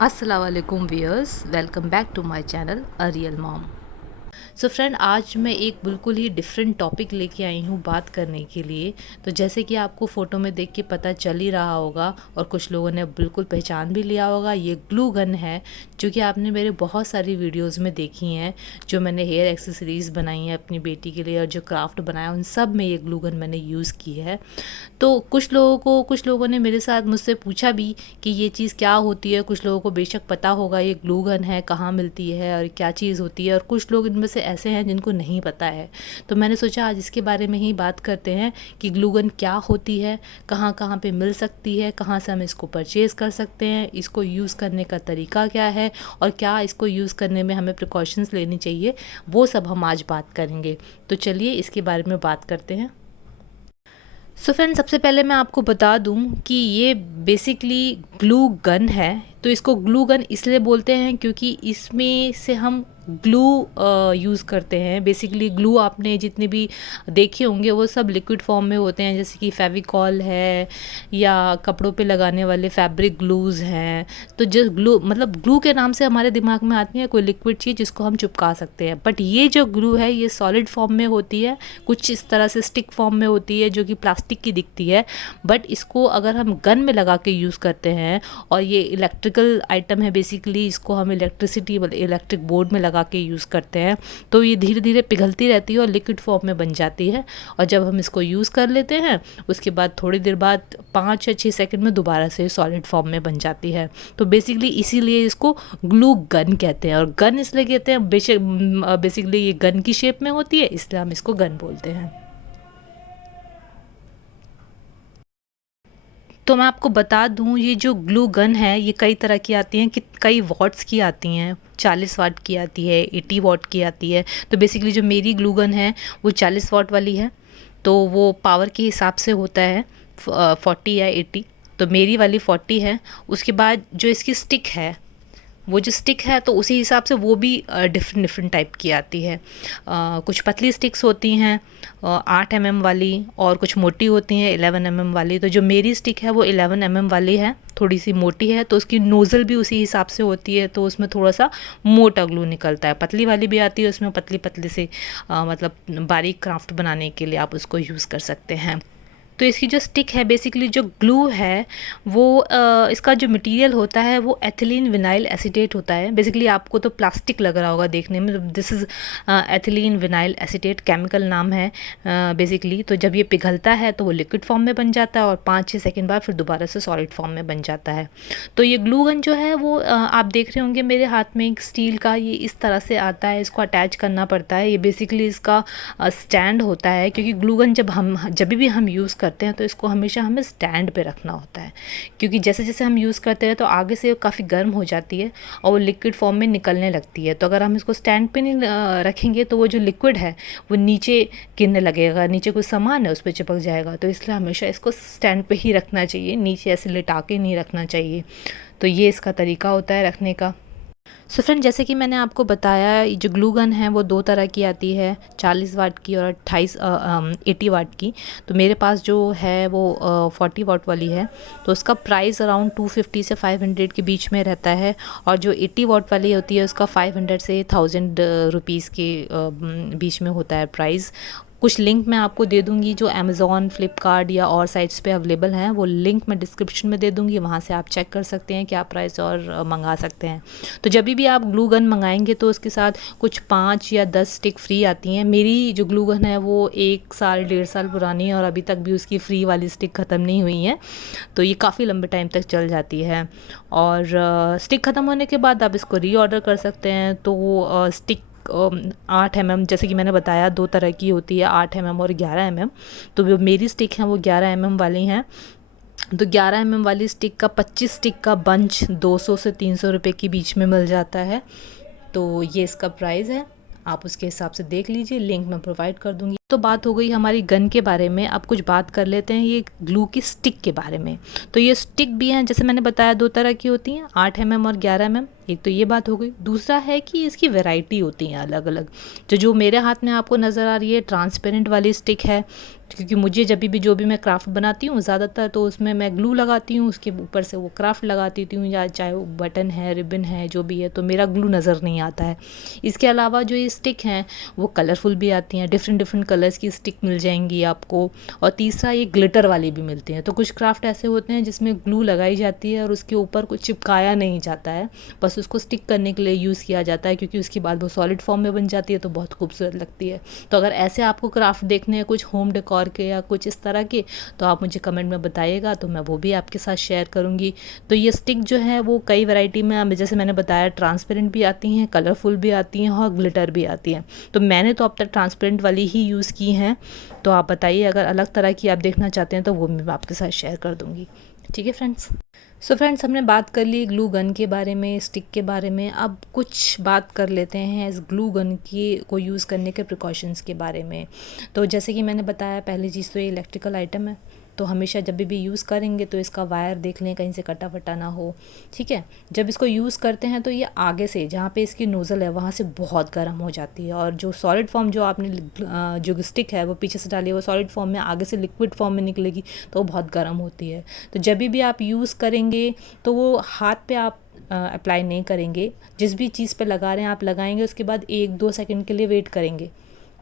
अस्सलाम वालेकुम viewers, welcome back to my channel a real mom. So friend, आज मैं एक बिल्कुल ही डिफरेंट टॉपिक लेके आई हूँ बात करने के लिए। तो जैसे कि आपको फ़ोटो में देख के पता चल ही रहा होगा और कुछ लोगों ने बिल्कुल पहचान भी लिया होगा, ये ग्लू गन है जो कि आपने मेरे बहुत सारी वीडियोस में देखी हैं। जो मैंने हेयर एक्सेसरीज़ बनाई हैं अपनी बेटी के लिए और जो क्राफ्ट बनाया उन सब में ये ग्लू गन मैंने यूज़ की है। तो कुछ लोगों ने मेरे साथ मुझसे पूछा भी कि ये चीज़ क्या होती है। कुछ लोगों को बेशक पता होगा ये ग्लू गन है, कहाँ मिलती है और क्या चीज़ होती है, और कुछ लोग इनमें से ऐसे हैं जिनको नहीं पता है। तो मैंने सोचा आज इसके बारे में ही बात करते हैं कि ग्लू गन क्या होती है, कहाँ कहाँ पे मिल सकती है, कहाँ से हम इसको परचेज़ कर सकते हैं, इसको यूज़ करने का तरीका क्या है और क्या इसको यूज़ करने में हमें प्रिकॉशंस लेनी चाहिए, वो सब हम आज बात करेंगे। तो चलिए इसके बारे में बात करते हैं। सो फ्रेंड, सबसे पहले मैं आपको बता दूं कि ये बेसिकली ग्लू गन है। तो इसको ग्लू गन इसलिए बोलते हैं क्योंकि इसमें से हम ग्लू यूज़ करते हैं। बेसिकली ग्लू आपने जितने भी देखे होंगे वो सब लिक्विड फॉर्म में होते हैं, जैसे कि फेविकॉल है या कपड़ों पे लगाने वाले फैब्रिक ग्लूज़ हैं। तो जो ग्लू मतलब ग्लू के नाम से हमारे दिमाग में आती है कोई लिक्विड चीज़ जिसको हम चिपका सकते हैं, बट ये जो ग्लू है ये सॉलिड फॉर्म में होती है, कुछ इस तरह से स्टिक फॉर्म में होती है जो कि प्लास्टिक की दिखती है। बट इसको अगर हम गन में लगा के यूज़ करते हैं, और ये इलेक्ट्रिकल आइटम है, बेसिकली इसको हम इलेक्ट्रिक बोर्ड में लगा के यूज़ करते हैं, तो ये धीरे धीरे पिघलती रहती है और लिक्विड फॉर्म में बन जाती है। और जब हम इसको यूज़ कर लेते हैं उसके बाद थोड़ी देर बाद 5 या 6 सेकंड में दोबारा से सॉलिड फॉर्म में बन जाती है। तो बेसिकली इसीलिए इसको ग्लू गन कहते हैं। और गन इसलिए कहते हैं, बेसिकली ये गन की शेप में होती है इसलिए हम इसको गन बोलते हैं। तो मैं आपको बता दूं, ये जो ग्लू गन है ये कई तरह की आती हैं, कि कई वॉट्स की आती हैं। 40 वाट की आती है, 80 वाट की आती है। तो बेसिकली जो मेरी ग्लू गन है वो 40 वाट वाली है। तो वो पावर के हिसाब से होता है 40 या 80। तो मेरी वाली 40 है। उसके बाद जो इसकी स्टिक है, वो जो स्टिक है तो उसी हिसाब से वो भी डिफरेंट डिफरेंट टाइप की आती है। कुछ पतली स्टिक्स होती हैं 8 mm वाली, और कुछ मोटी होती हैं 11 mm वाली। तो जो मेरी स्टिक है वो 11 mm वाली है, थोड़ी सी मोटी है। तो उसकी नोज़ल भी उसी हिसाब से होती है, तो उसमें थोड़ा सा मोटा ग्लू निकलता है। पतली वाली भी आती है, उसमें पतली पतली से मतलब बारीक क्राफ्ट बनाने के लिए आप उसको यूज़ कर सकते हैं। तो इसकी जो स्टिक है, बेसिकली जो ग्लू है वो इसका जो मटेरियल होता है वो एथिलीन विनाइल एसीटेट होता है। बेसिकली आपको तो प्लास्टिक लग रहा होगा देखने में, this is ethylene vinyl acetate chemical नाम है बेसिकली। तो जब ये पिघलता है तो वो लिक्विड फॉर्म में बन जाता है और 5-6 सेकंड बाद फिर दोबारा से सॉलिड फॉर्म में बन जाता है। तो ये ग्लू गन जो है वो आप देख रहे होंगे मेरे हाथ में एक स्टील का, ये इस तरह से आता है, इसको अटैच करना पड़ता है। ये बेसिकली इसका स्टैंड होता है, क्योंकि ग्लू गन जब भी हम यूज़ करते हैं तो इसको हमेशा हमें स्टैंड पे रखना होता है, क्योंकि जैसे जैसे हम यूज़ करते हैं तो आगे से काफ़ी गर्म हो जाती है और वो लिक्विड फॉर्म में निकलने लगती है। तो अगर हम इसको स्टैंड पे नहीं रखेंगे तो वो जो लिक्विड है वो नीचे गिरने लगेगा, नीचे कोई सामान है उस पर चिपक जाएगा। तो इसलिए हमेशा इसको स्टैंड पे ही रखना चाहिए, नीचे ऐसे लिटा के नहीं रखना चाहिए। तो ये इसका तरीका होता है रखने का। सो फ्रेंड, जैसे कि मैंने आपको बताया, ये जो ग्लू गन है वो 2 तरह की आती है, 40 वाट की और 80 वाट की। तो मेरे पास जो है वो 40 वाट वाली है। तो उसका प्राइस अराउंड 250 से 500 के बीच में रहता है। और जो 80 वाट वाली होती है उसका 500 से 1000 रुपीज़ के बीच में होता है प्राइस। कुछ लिंक मैं आपको दे दूँगी जो अमेज़ॉन, फ्लिपकार्ट या और साइट्स पे अवेलेबल हैं, वो लिंक मैं डिस्क्रिप्शन में दे दूँगी, वहाँ से आप चेक कर सकते हैं क्या प्राइस और मंगा सकते हैं। तो जब भी आप ग्लू गन मंगाएंगे तो उसके साथ कुछ 5 या 10 स्टिक फ्री आती हैं। मेरी जो ग्लू गन है वो 1 साल 1.5 साल पुरानी है और अभी तक भी उसकी फ्री वाली स्टिक ख़त्म नहीं हुई है। तो ये काफ़ी लंबे टाइम तक चल जाती है। और स्टिक ख़त्म होने के बाद आप इसको रीऑर्डर कर सकते हैं। तो स्टिक 8 mm, जैसे कि मैंने बताया 2 तरह की होती है, 8 mm और 11 mm। तो जो मेरी स्टिक हैं वो 11 mm वाली हैं। तो 11 mm वाली स्टिक का 25 स्टिक का बंच 200 से 300 रुपये के बीच में मिल जाता है। तो ये इसका प्राइस है, आप उसके हिसाब से देख लीजिए, लिंक मैं प्रोवाइड कर दूंगी। तो बात हो गई हमारी गन के बारे में, अब कुछ बात कर लेते हैं ये ग्लू की स्टिक के बारे में। तो ये स्टिक भी हैं, जैसे मैंने बताया 2 तरह की होती हैं, 8 mm और 11 mm। एक तो ये बात हो गई। दूसरा है कि इसकी वैरायटी होती हैं अलग अलग। तो जो मेरे हाथ में आपको नज़र आ रही है ट्रांसपेरेंट वाली स्टिक है, क्योंकि मुझे जब भी जो भी मैं क्राफ्ट बनाती हूँ ज़्यादातर तो उसमें मैं ग्लू लगाती हूँ, उसके ऊपर से वो क्राफ्ट लगा देती हूँ, या चाहे वो बटन है, रिबन है, जो भी है, तो मेरा ग्लू नज़र नहीं आता है। इसके अलावा जो ये स्टिक हैं वो कलरफुल भी आती हैं, डिफरेंट डिफरेंट कलर्स की स्टिक मिल जाएंगी आपको। और तीसरा ये ग्लिटर वाली भी मिलती हैं। तो कुछ क्राफ्ट ऐसे होते हैं जिसमें ग्लू लगाई जाती है और उसके ऊपर कुछ चिपकाया नहीं जाता है, बस उसको स्टिक करने के लिए यूज़ किया जाता है, क्योंकि उसके बाद वो सॉलिड फॉर्म में बन जाती है तो बहुत खूबसूरत लगती है। तो अगर ऐसे आपको क्राफ्ट देखने हैं कुछ होम डेकोर के या कुछ इस तरह के, तो आप मुझे कमेंट में बताइएगा, तो मैं वो भी आपके साथ शेयर करूँगी। तो ये स्टिक जो है वो कई वैरायटी में, जैसे मैंने बताया, ट्रांसपेरेंट भी आती हैं, कलरफुल भी आती हैं और ग्लिटर भी आती हैं। तो मैंने तो अब तक ट्रांसपेरेंट वाली ही यूज़ की हैं। तो आप बताइए, अगर अलग तरह की आप देखना चाहते हैं तो वो मैं आपके साथ शेयर कर दूँगी। ठीक है फ्रेंड्स। सो फ्रेंड्स, हमने बात कर ली ग्लू गन के बारे में, स्टिक के बारे में। अब कुछ बात कर लेते हैं इस ग्लू गन की को यूज़ करने के प्रिकॉशंस के बारे में। तो जैसे कि मैंने बताया, पहली चीज़ तो ये इलेक्ट्रिकल आइटम है, तो हमेशा जब भी यूज़ करेंगे तो इसका वायर देख लें कहीं से कटा फटा ना हो। ठीक है। जब इसको यूज़ करते हैं तो ये आगे से जहाँ पे इसकी नोज़ल है वहाँ से बहुत गर्म हो जाती है, और जो सॉलिड फॉर्म जो आपने जो स्टिक है वो पीछे से डाली है वो सॉलिड फॉर्म में आगे से लिक्विड फॉर्म में निकलेगी, तो वो बहुत गर्म होती है। तो जब भी आप यूज़ करेंगे तो वो हाथ पे आप अप्लाई नहीं करेंगे। जिस भी चीज़ पे लगा रहे हैं आप लगाएंगे, उसके बाद 1-2 सेकंड के लिए वेट करेंगे,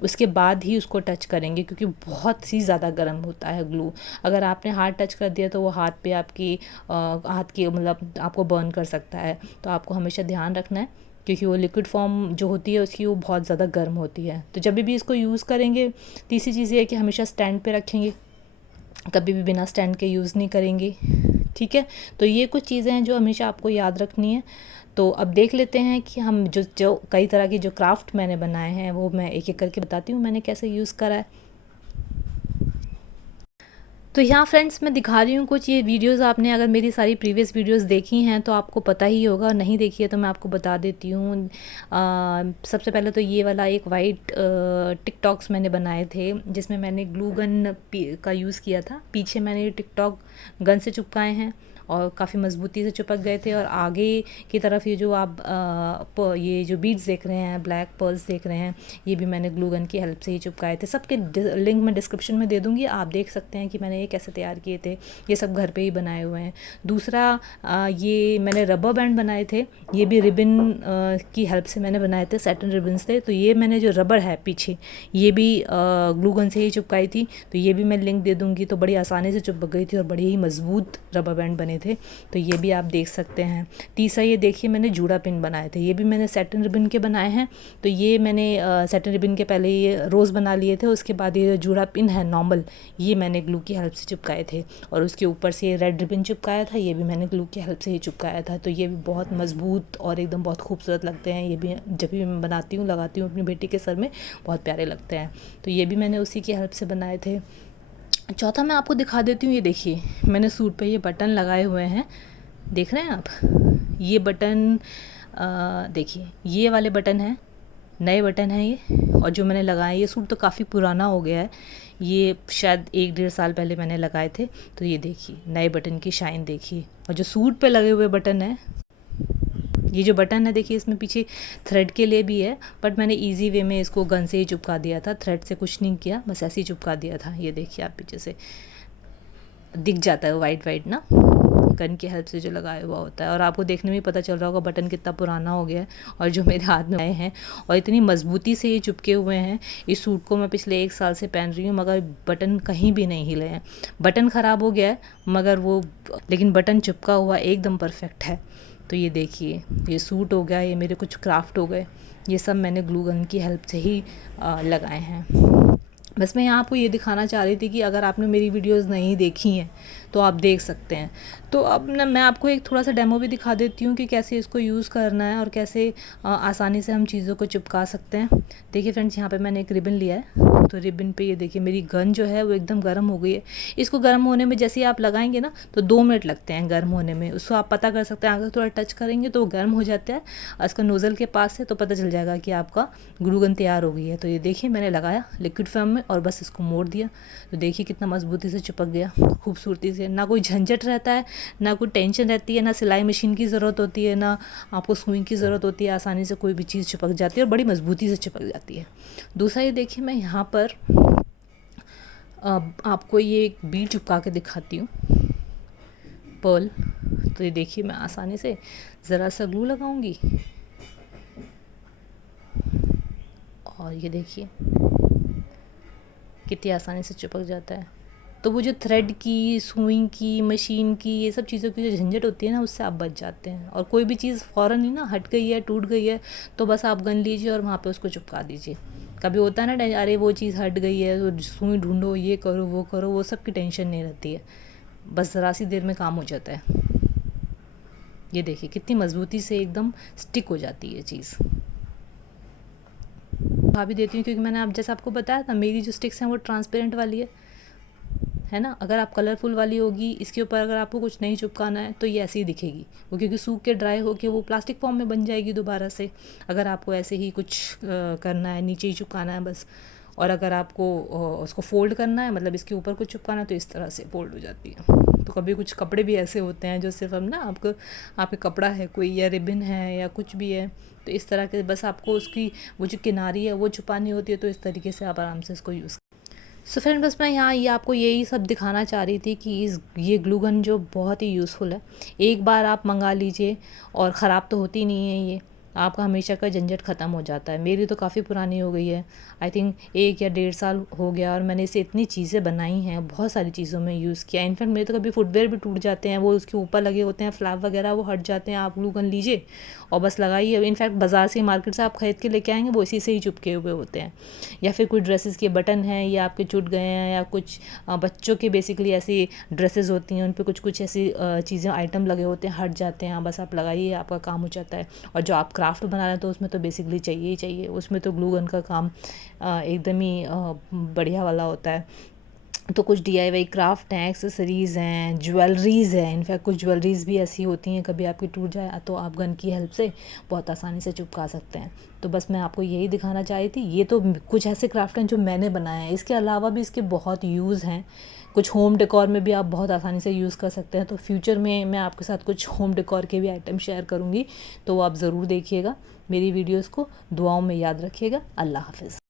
उसके बाद ही उसको टच करेंगे, क्योंकि बहुत ही ज़्यादा गर्म होता है ग्लू। अगर आपने हाथ टच कर दिया तो वो हाथ पे आपकी हाथ की मतलब आपको बर्न कर सकता है। तो आपको हमेशा ध्यान रखना है, क्योंकि वो लिक्विड फॉर्म जो होती है उसकी वो बहुत ज़्यादा गर्म होती है। तो जब भी इसको यूज़ करेंगे, तीसरी चीज़ ये है कि हमेशा स्टैंड पे रखेंगे, कभी भी बिना स्टैंड के यूज़ नहीं करेंगे। ठीक है। तो ये कुछ चीज़ें हैं जो हमेशा आपको याद रखनी है। तो अब देख लेते हैं कि हम जो जो कई तरह के जो क्राफ्ट मैंने बनाए हैं वो मैं एक एक करके बताती हूँ मैंने कैसे यूज़ करा है। तो यहाँ फ्रेंड्स मैं दिखा रही हूँ कुछ ये वीडियोस। आपने अगर मेरी सारी प्रीवियस वीडियोस देखी हैं तो आपको पता ही होगा, नहीं देखी है तो मैं आपको बता देती हूँ। सबसे पहले तो ये वाला एक वाइट टिकटॉक्स मैंने बनाए थे, जिसमें मैंने ग्लू गन का यूज़ किया था। पीछे मैंने ये टिकटॉक गन से चिपकाए हैं और काफ़ी मज़बूती से चिपक गए थे। और आगे की तरफ ये जो आप ये जो बीड्स देख रहे हैं, ब्लैक पर्ल्स देख रहे हैं, ये भी मैंने ग्लू गन की हेल्प से ही चिपकाए थे। सबके लिंक मैं डिस्क्रिप्शन में दे दूँगी, आप देख सकते हैं कि मैंने ये कैसे तैयार किए थे। ये सब घर पे ही बनाए हुए हैं। दूसरा ये मैंने रबर बैंड बनाए थे, ये भी रिबन की हेल्प से मैंने बनाए थे, सैटिन रिबन्स थे। तो ये मैंने जो रबर है पीछे, ये भी ग्लू गन से ही चिपकाई थी। तो ये भी मैं लिंक दे दूँगी। तो बड़ी आसानी से चिपक गई थी और बड़ी ही मज़बूत रबर बैंड बने थे। तो ये भी आप देख सकते हैं। तीसरा ये देखिए, मैंने जूड़ा पिन बनाए थे, ये भी मैंने सैटिन रिबन के बनाए हैं। तो ये मैंने सैटिन रिबन के पहले ये रोज़ बना लिए थे, उसके बाद ये जूड़ा पिन है नॉर्मल, ये मैंने ग्लू की हेल्प से चिपकाए थे। और उसके ऊपर से ये रेड रिबन चिपकाया था, ये भी मैंने ग्लू की हेल्प से ही चिपकाया था। तो ये भी बहुत मज़बूत और एकदम बहुत खूबसूरत लगते हैं। ये भी जब भी मैं बनाती हूँ, लगाती हूँ अपनी बेटी के सर में, बहुत प्यारे लगते हैं। तो ये भी मैंने उसी की हेल्प से बनाए थे। चौथा मैं आपको दिखा देती हूँ, ये देखिए मैंने सूट पे ये बटन लगाए हुए हैं, देख रहे हैं आप? ये बटन देखिए, ये वाले बटन हैं, नए बटन हैं ये। और जो मैंने लगाए, ये सूट तो काफ़ी पुराना हो गया है, ये शायद 1-1.5 साल पहले मैंने लगाए थे। तो ये देखिए नए बटन की शाइन देखिए। और जो सूट पे लगे हुए बटन हैं, ये जो बटन है देखिए, इसमें पीछे थ्रेड के लिए भी है, बट मैंने इजी वे में इसको गन से ही चिपका दिया था, थ्रेड से कुछ नहीं किया, बस ऐसे ही चिपका दिया था। ये देखिए आप पीछे से दिख जाता है वाइट वाइट ना, गन की हेल्प से जो लगाया हुआ होता है। और आपको देखने में पता चल रहा होगा बटन कितना पुराना हो गया है, और जो मेरे हाथ में आए हैं और इतनी मजबूती से ये चिपके हुए हैं। इस सूट को मैं पिछले 1 साल से पहन रही हूँ, मगर बटन कहीं भी नहीं हिले हैं। बटन ख़राब हो गया है मगर वो, लेकिन बटन चिपका हुआ एकदम परफेक्ट है। तो ये देखिए, ये सूट हो गया, ये मेरे कुछ क्राफ्ट हो गए, ये सब मैंने ग्लू गन की हेल्प से ही लगाए हैं। बस मैं यहाँ आपको ये दिखाना चाह रही थी कि अगर आपने मेरी वीडियोस नहीं देखी हैं तो आप देख सकते हैं। तो अब ना मैं आपको एक थोड़ा सा डेमो भी दिखा देती हूँ कि कैसे इसको यूज़ करना है और कैसे आसानी से हम चीज़ों को चिपका सकते हैं। देखिए फ्रेंड्स, यहाँ पे मैंने एक रिबन लिया है। तो रिबन पे ये देखिए मेरी गन जो है वो एकदम गर्म हो गई है। इसको गर्म होने में जैसे ही आप लगाएंगे ना तो 2 मिनट लगते हैं गर्म होने में। उसको आप पता कर सकते हैं, अगर थोड़ा टच करेंगे तो वो गर्म हो जाता है इसका नोज़ल के पास से, तो पता चल जाएगा कि आपका ग्लू गन तैयार हो गई है। तो ये देखिए मैंने लगाया लिक्विड फॉर्म में, और बस इसको मोड़ दिया तो देखिए कितना मजबूती से चिपक गया, खूबसूरती से। ना कोई झंझट रहता है, ना कोई टेंशन रहती है, ना सिलाई मशीन की ज़रूरत होती है, ना आपको सुई की ज़रूरत होती है। आसानी से कोई भी चीज़ चिपक जाती है और बड़ी मजबूती से चिपक जाती है। दूसरा ये देखिए, मैं यहाँ पर आपको ये एक बीड चिपका के दिखाती हूँ, पर्ल। तो ये देखिए मैं आसानी से ज़रा सा ग्लू लगाऊंगी और ये देखिए कितनी आसानी से चिपक जाता है। तो वो जो थ्रेड की, सुई की, मशीन की, ये सब चीज़ों की जो झंझट होती है ना, उससे आप बच जाते हैं। और कोई भी चीज़ फ़ौरन ही ना हट गई है, टूट गई है, तो बस आप गन लीजिए और वहाँ पे उसको चिपका दीजिए। कभी होता है ना, अरे वो चीज़ हट गई है तो सुई ढूंढो, ये करो वो करो, वो सब की टेंशन नहीं रहती है, बस ज़रा सी देर में काम हो जाता है। ये देखिए कितनी मज़बूती से एकदम स्टिक हो जाती है चीज़। दिखा भी देती हूँ क्योंकि मैंने आप जैसा आपको बताया था, मेरी जो स्टिक्स हैं वो ट्रांसपेरेंट वाली है ना। अगर आप कलरफुल वाली होगी, इसके ऊपर अगर आपको कुछ नहीं चिपकाना है तो ये ऐसे ही दिखेगी, वो क्योंकि सूख के ड्राई होके वो प्लास्टिक फॉर्म में बन जाएगी दोबारा से। अगर आपको ऐसे ही कुछ करना है, नीचे ही चिपकाना है बस। और अगर आपको उसको फ़ोल्ड करना है, मतलब इसके ऊपर कुछ चिपकाना है, तो इस तरह से फ़ोल्ड हो जाती है। तो कभी कुछ कपड़े भी ऐसे होते हैं जो सिर्फ हम ना, आपके कपड़ा है कोई, या रिबन है या कुछ भी है, तो इस तरह के बस आपको उसकी वो जो किनारी है वो छुपानी होती है। तो इस तरीके से आप आराम से इसको यूज़। सो फ्रेंड, बस मैं यहाँ ये आपको यही सब दिखाना चाह रही थी कि ये ग्लू गन जो बहुत ही यूज़फुल है। एक बार आप मंगा लीजिए और ख़राब तो होती नहीं है ये, आपका हमेशा का झंझट ख़त्म हो जाता है। मेरी तो काफ़ी पुरानी हो गई है, आई थिंक 1 या 1.5 साल हो गया, और मैंने इसे इतनी चीज़ें बनाई हैं, बहुत सारी चीज़ों में यूज़ किया। इनफैक्ट मेरे तो कभी फुटवेयर भी टूट जाते हैं, वो उसके ऊपर लगे होते हैं फ्लैप वगैरह, वो हट जाते हैं। आप ग्लू गन लीजिए और बस लगाइए। इनफैक्ट बाज़ार से, मार्केट से आप ख़रीद के लेके आएंगे, वो इसी से ही चिपके हुए होते हैं। या फिर कोई ड्रेसेस के बटन हैं या आपके टूट गए हैं, या कुछ बच्चों के बेसिकली ऐसी ड्रेसेस होती हैं, उन पे कुछ कुछ ऐसी चीज़ें, आइटम लगे होते हैं, हट जाते हैं, बस आप लगाइए, आपका काम हो जाता है। और जो आप क्राफ्ट बना रहे हैं तो उसमें तो बेसिकली चाहिए ही चाहिए, उसमें तो ग्लू गन का काम एकदम ही बढ़िया वाला होता है। तो कुछ DIY क्राफ्ट हैं, एक्सेसरीज़ हैं, ज्वेलरीज़ है। इनफैक्ट कुछ ज्वेलरीज़ भी ऐसी होती हैं, कभी आपकी टूट जाए तो आप गन की हेल्प से बहुत आसानी से चिपका सकते हैं। तो बस मैं आपको यही दिखाना चाह रही थी। ये तो कुछ ऐसे क्राफ्ट हैं जो मैंने बनाए हैं, इसके अलावा भी इसके बहुत यूज़ हैं। कुछ होम डेकोर में भी आप बहुत आसानी से यूज़ कर सकते हैं। तो फ्यूचर में मैं आपके साथ कुछ होम डेकोर के भी आइटम शेयर करूँगी, तो आप ज़रूर देखिएगा मेरी वीडियोज़ को। दुआओं में याद रखिएगा। अल्लाह हाफ़िज़।